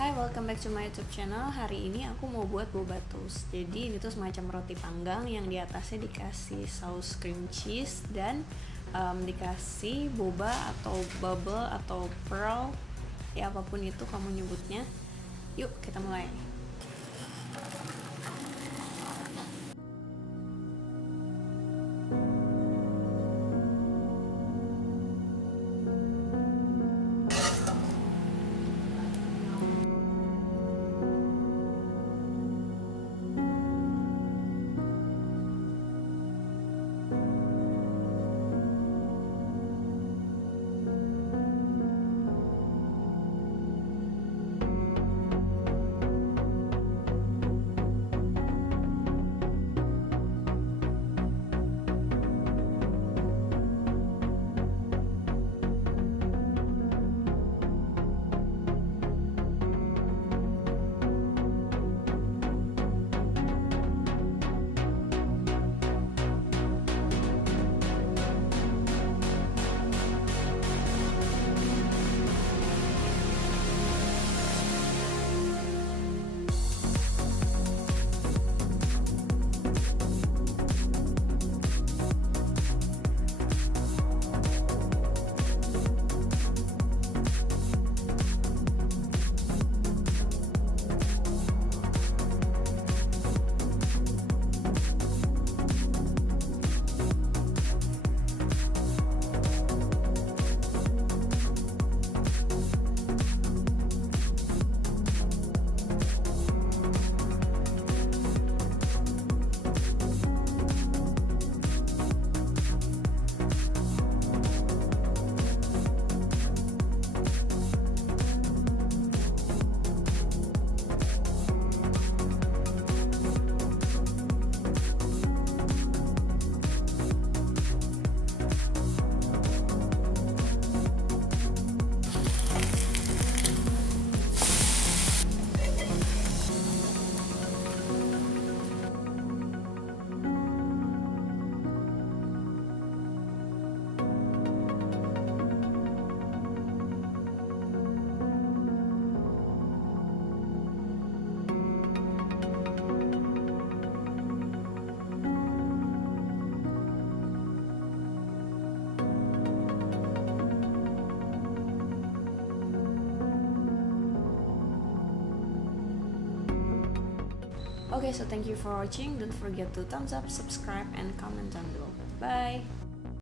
Hai, welcome back to my YouTube channel. Hari ini aku mau buat boba toast. Jadi ini tuh semacam roti panggang yang di atasnya dikasih saus cream cheese dan dikasih boba atau bubble atau pearl, ya apapun itu kamu nyebutnya. Yuk kita mulai. Okay, so thank you for watching. Don't forget to thumbs up, subscribe, and comment down below. Bye!